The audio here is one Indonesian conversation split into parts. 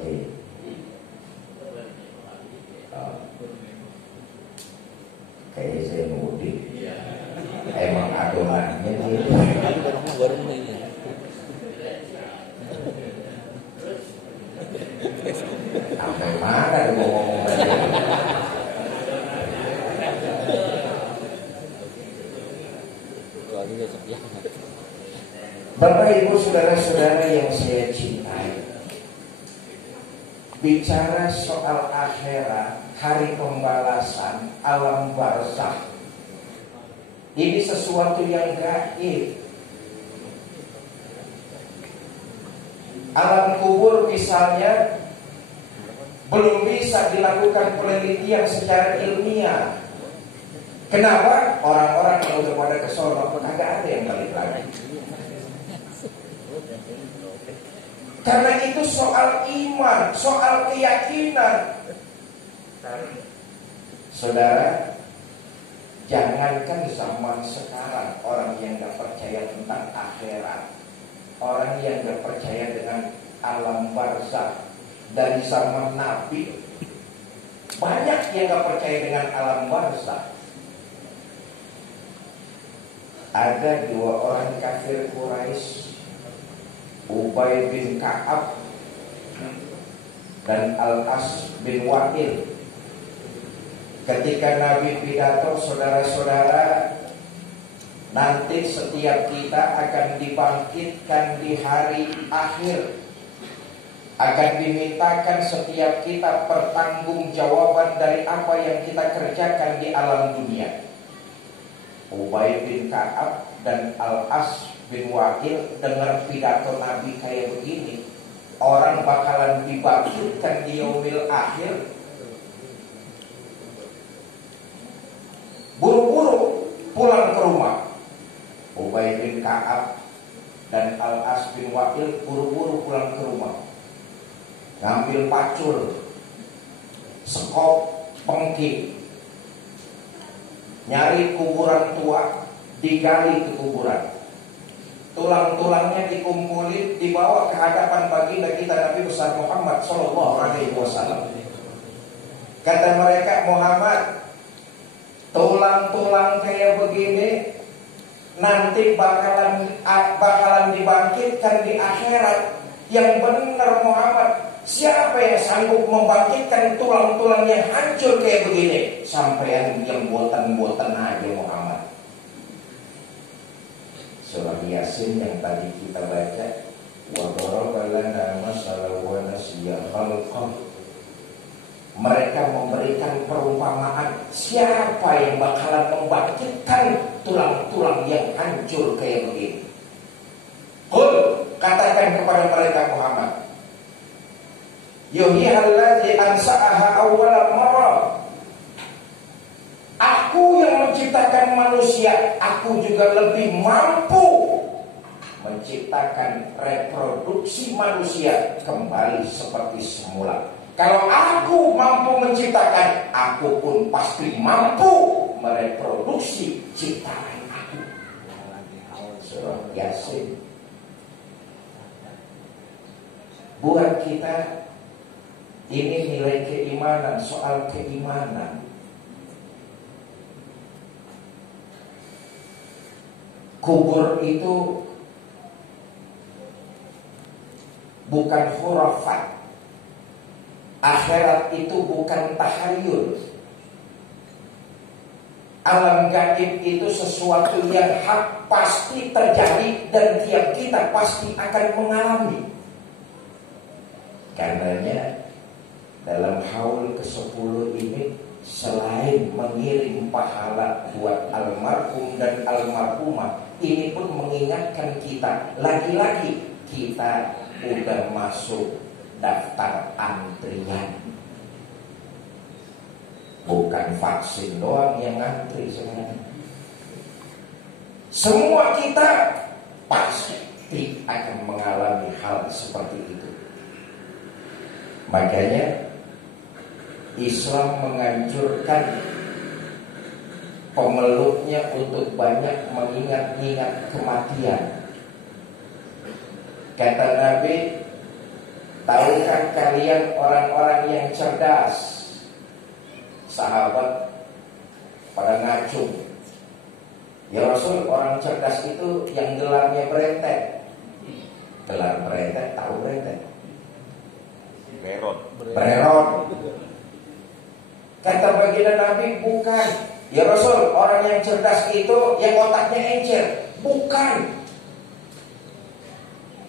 Kiai? Kayak saya mudik. Emang adonannya gitu. Sampai mana dia ngomong Bapak Ibu saudara-saudara yang saya cintai, bicara soal akhirat, hari pembalasan, alam barzakh, ini sesuatu yang gaib. Alam kubur misalnya belum bisa dilakukan penelitian secara ilmiah. Kenapa? Orang-orang yang udah pada kesono pun agak ada yang balik lagi. Karena itu soal iman, soal keyakinan. Saudara, jangankan zaman sekarang orang yang gak percaya tentang akhirat, orang yang gak percaya dengan alam barzakh, dari zaman Nabi banyak yang gak percaya dengan alam barzakh. Ada dua orang kafir Quraisy, Ubay bin Ka'ab dan Al-As bin Wa'il. Ketika Nabi pidato, saudara-saudara, nanti setiap kita akan dibangkitkan di hari akhir, akan dimintakan setiap kita pertanggungjawaban dari apa yang kita kerjakan di alam dunia. Ubay bin Ka'ab dan Al-As bin Wa'il dengar pidato Nabi kayak begini, orang bakalan dibangkitkan di yaumil akhir, buru-buru pulang ke rumah. Ubay bin Ka'ab dan Al-As bin Wa'il buru-buru pulang ke rumah, ngambil pacul, sekop, pengki, nyari kuburan tua, digali ke kuburan, tulang-tulangnya dikumpulin, dibawa ke hadapan baginda kita Nabi besar Muhammad Sallallahu Alaihi Wasallam. Kata mereka, Muhammad, tulang-tulang kayak begini nanti bakalan dibangkitkan di akhirat. Yang benar Muhammad, siapa yang sanggup membangkitkan tulang-tulang yang hancur kayak begini? Sampai yang botan-botan aja Muhammad. Surah Yasin yang tadi kita baca, wa daraba lana masalan wa nasiya khalqah. Mereka memberikan perumpamaan, siapa yang bakalan membangkitkan tulang-tulang yang hancur kayak begini? Qul, katakan kepada mereka Muhammad, yuhyihallazi ansa'aha awwala marrah. Aku yang menciptakan manusia, aku juga lebih mampu menciptakan reproduksi manusia kembali seperti semula. Kalau aku mampu menciptakan, aku pun pasti mampu mereproduksi ciptaan aku. Surah Yasin. Buat kita ini nilai keimanan, soal keimanan. Kubur itu bukan khurafat. Akhirat itu bukan tahayul. Alam gaib itu sesuatu yang hak, pasti terjadi, dan tiap kita pasti akan mengalami. Karenanya dalam haul ke-10 ini, selain mengirim pahala buat almarhum dan almarhumah, ini pun mengingatkan kita, lagi-lagi kita udah masuk daftar antrian. Bukan vaksin doang yang ngantri sebenarnya. Semua kita pasti akan mengalami hal seperti itu. Makanya Islam menganjurkan pemeluknya untuk banyak mengingat-ingat kematian. Kata Nabi, Tahukah kalian orang-orang yang cerdas? Sahabat pada ngacung. Ya Rasul, orang cerdas itu yang gelarnya berentet. Gelar berentet, tahu berentet? Bererot. Kata baginda Nabi, bukan. Ya Rasul, orang yang cerdas itu yang otaknya encer. Bukan.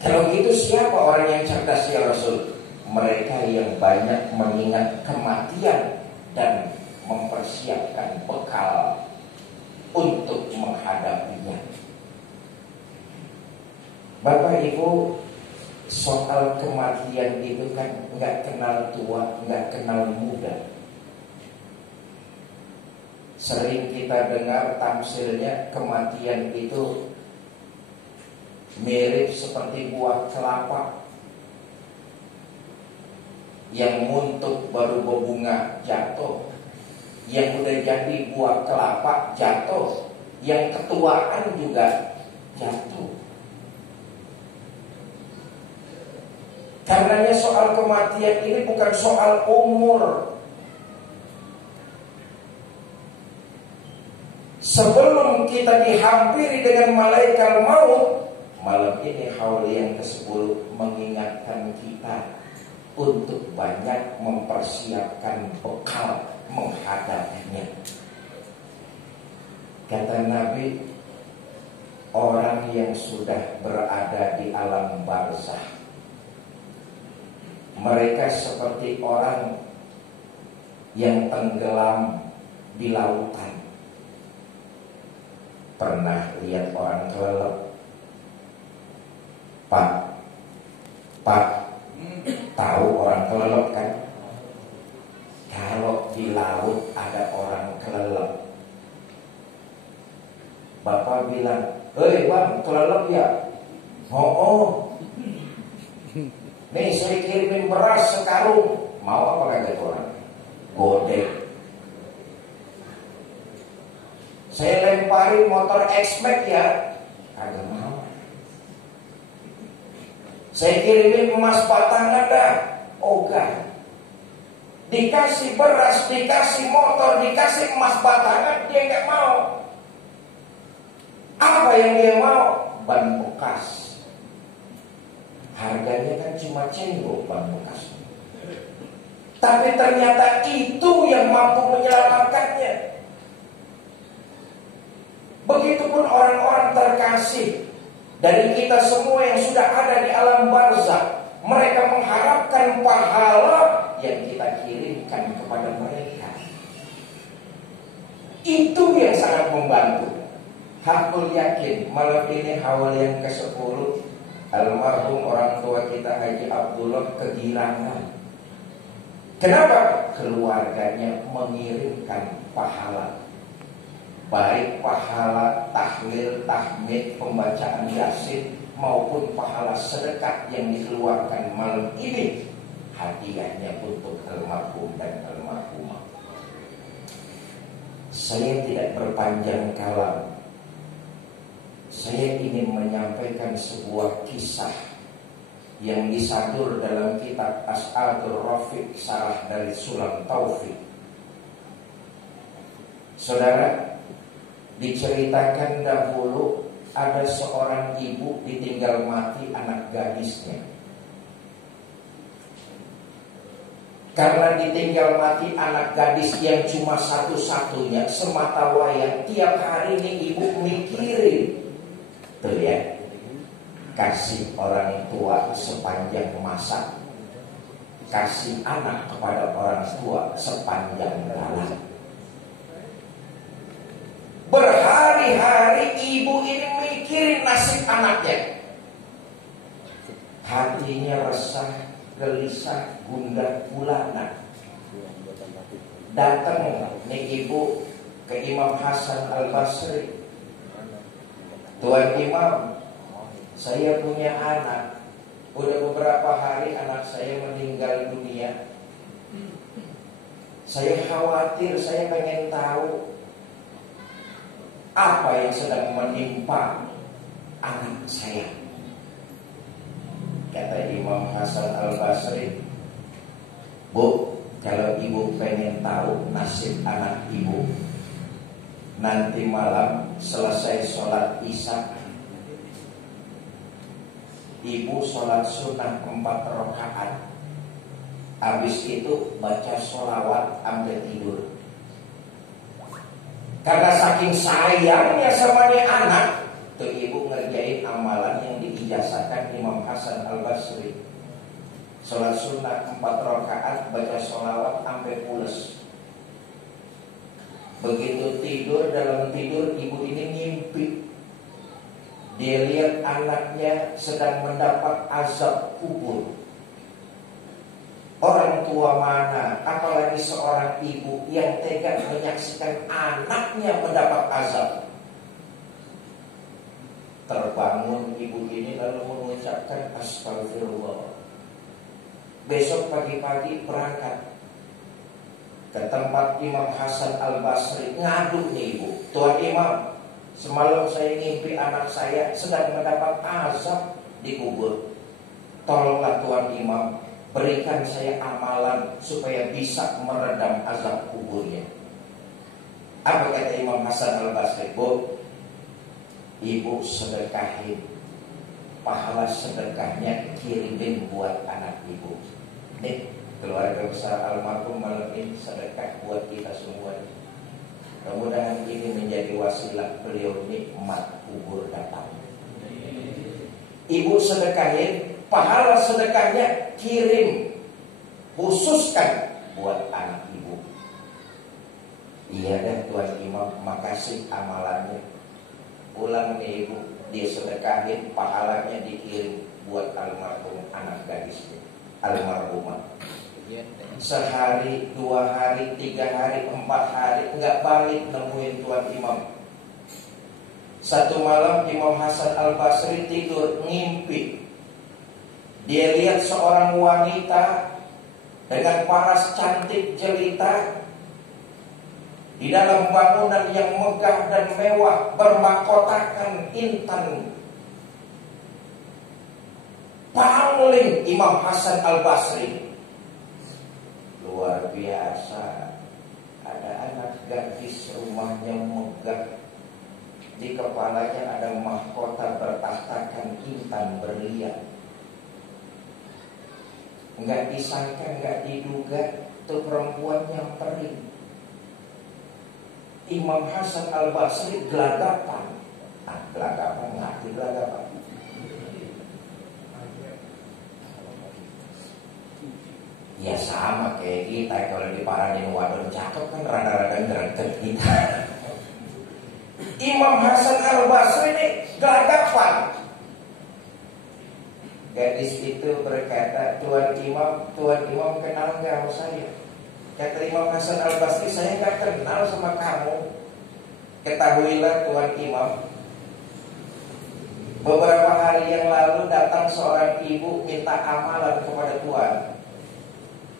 Kalau gitu siapa orang yang cerdas ya Rasul? Mereka yang banyak mengingat kematian dan mempersiapkan bekal untuk menghadapinya. Bapak Ibu, soal kematian itu kan nggak kenal tua, nggak kenal muda. Sering kita dengar tamsilnya kematian itu mirip seperti buah kelapa yang muntuk baru berbunga jatuh, yang udah jadi buah kelapa jatuh, yang ketuaan juga jatuh. Karenanya soal kematian ini bukan soal umur. Sebelum kita dihampiri dengan malaikat maut, malam ini haul yang ke-10 mengingatkan kita untuk banyak mempersiapkan bekal menghadapinya. Kata Nabi, orang yang sudah berada di alam barzah, mereka seperti orang yang tenggelam di lautan. Pernah lihat orang kelelep? Pak, tahu orang kelelep kan? Kalau di laut ada orang kelelep, Bapak bilang, "Hei bang, kelelep ya?" Oh. Nih saya kirimin beras sekarung. Mau apa kagak orang? Godek. Saya lemparin motor X-Max ya? Kagak mau. Saya kirimin emas batangan dah. Ogah. Dikasih beras, dikasih motor, dikasih emas batangan, dia nggak mau. Apa yang dia mau? Ban bekas. Harganya kan cuma cenggok ban bekas. Tapi ternyata itu yang mampu menyelamatkannya. Begitupun orang-orang terkasih dari kita semua yang sudah ada di alam barzah. Mereka mengharapkan pahala yang kita kirimkan kepada mereka. Itu yang sangat membantu. Hakul yakin malam ini haul yang ke-10, almarhum orang tua kita Haji Abdullah kegirangan. Kenapa? Keluarganya mengirimkan pahala, baik pahala tahlil, tahmid, pembacaan Yasin maupun pahala sedekah yang dikeluarkan malam ini. Hadiahnya untuk almarhum dan almarhumah. Saya tidak berpanjang kalam. Saya ingin menyampaikan sebuah kisah yang disadur dalam kitab As'adur Rafiq, sarah dari Sulam Taufik. Saudara, diceritakan dahulu ada seorang ibu ditinggal mati anak gadisnya. Karena ditinggal mati anak gadis yang cuma satu-satunya, semata wayang tiap hari ini ibu mikirin. Tuh ya, kasih orang tua sepanjang masa, kasih anak kepada orang tua sepanjang jalan. Berhari-hari ibu ini mikirin nasib anaknya. Hatinya resah, gelisah, gundah gulana. Datang nih ibu ke Imam Hasan Al-Basri. Tuan Imam, saya punya anak. Udah beberapa hari anak saya meninggal dunia. Saya khawatir, saya pengen tahu apa yang sedang menimpa anak saya. Kata Imam Hasan Al-Basri, Bu, kalau ibu pengen tahu nasib anak ibu, nanti malam selesai sholat isya, ibu sholat sunnah 4 rakaat, habis itu baca sholawat sampai tidur. Karena saking sayangnya sama nih anak, tuh ibu ngerjain amalan yang diijazahkan Imam Hasan Al-Basri. Sholat sunnah 4 rakaat, baca sholawat sampai pules. Begitu tidur, dalam tidur ibu ini ngimpi. Dia lihat anaknya sedang mendapat azab kubur. Orang tua mana, apalagi seorang ibu yang tega menyaksikan anaknya mendapat azab. Terbangun ibu ini lalu mengucapkan astagfirullah. Besok pagi-pagi berangkat ke tempat Imam Hasan Al-Basri, ngadu nih ibu, Tuan Imam, semalam saya ngimpi anak saya sedang mendapat azab di kubur. Tolonglah Tuan Imam, berikan saya amalan supaya bisa meredam azab kuburnya. Apa kata Imam Hasan Al-Basri? Bu, ibu sedekahin, pahala sedekahnya kirimin buat anak ibu. Nih, keluarga besar almarhum malam ini sedekah buat kita semua. Mudah-mudahan ini menjadi wasilah beliau nikmat kubur datang. Ibu sedekahin, pahala sedekahnya kirim, khususkan buat anak ibu. Iya dah Tuan Imam, makasih amalannya. Ulang nih ibu, dia sedekahin, pahalanya dikirim buat almarhum anak gadisnya, almarhumah. Sehari, 2 hari, 3 hari, 4 hari nggak balik nemuin Tuan Imam. Satu malam Imam Hasan Al-Basri tidur ngimpi. Dia lihat seorang wanita dengan paras cantik jelita di dalam bangunan yang megah dan mewah, bermahkotakan intan. Pangling Imam Hasan Al-Basri. Luar biasa. Ada anak gadis rumahnya megah, di kepalanya ada mahkota bertahtakan intan berlian. Enggak disangka, enggak diduga, tuh perempuan yang nyamperin. Imam Hasan Al-Basri gelagapan. Gelagapan, ngerti gelagapan. Ya sama kayak kita, kalau diparanin wadon cakep kan rada-rada ngereget kita. Imam Hasan Al-Basri ini gelagapan. Gadis itu berkata, Tuan Imam kenal nggak sama saya? Kata Imam Hasan Al-Basri, saya nggak kenal sama kamu. Ketahuilah Tuan Imam, beberapa hari yang lalu datang seorang ibu minta amalan kepada Tuan.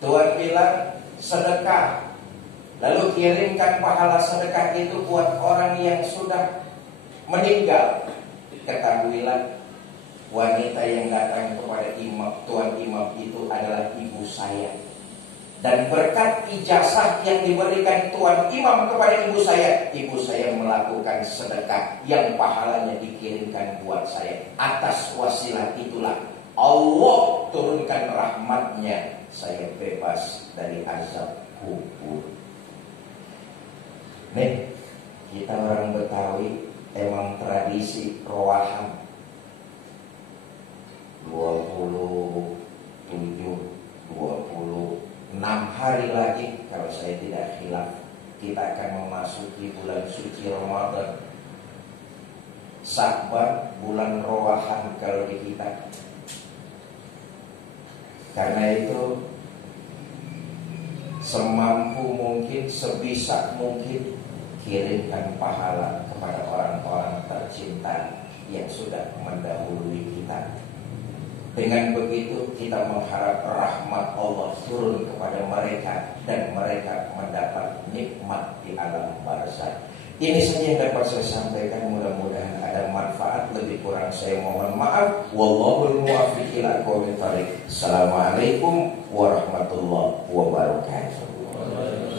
Tuan bilang sedekah, lalu kirimkan pahala sedekah itu buat orang yang sudah meninggal. Ketahuilah, wanita yang datang kepada Tuan Imam itu adalah ibu saya. Dan berkat ijazah yang diberikan Tuan Imam kepada ibu saya melakukan sedekah yang pahalanya dikirimkan buat saya. Atas wasilah itulah Allah turunkan rahmatnya, saya bebas dari azab kubur. Nih, kita orang Betawi emang tradisi rowahan 26 hari lagi, kalau saya tidak hilaf, kita akan memasuki bulan suci Ramadan. Sya'ban bulan rowahan kalau di kita. Karena itu semampu mungkin, sebisa mungkin kirimkan pahala kepada orang-orang tercinta yang sudah mendahului kita. Dengan begitu kita mengharap rahmat Allah turun kepada mereka dan mereka mendapat nikmat di alam barzakh. Ini saja yang dapat saya sampaikan, mudah-mudahan ada manfaat bermanfaat. Lebih kurang saya mohon maaf. Wallahul muwaffiq ila aqwamit thoriq. Assalamualaikum warahmatullahi wabarakatuh.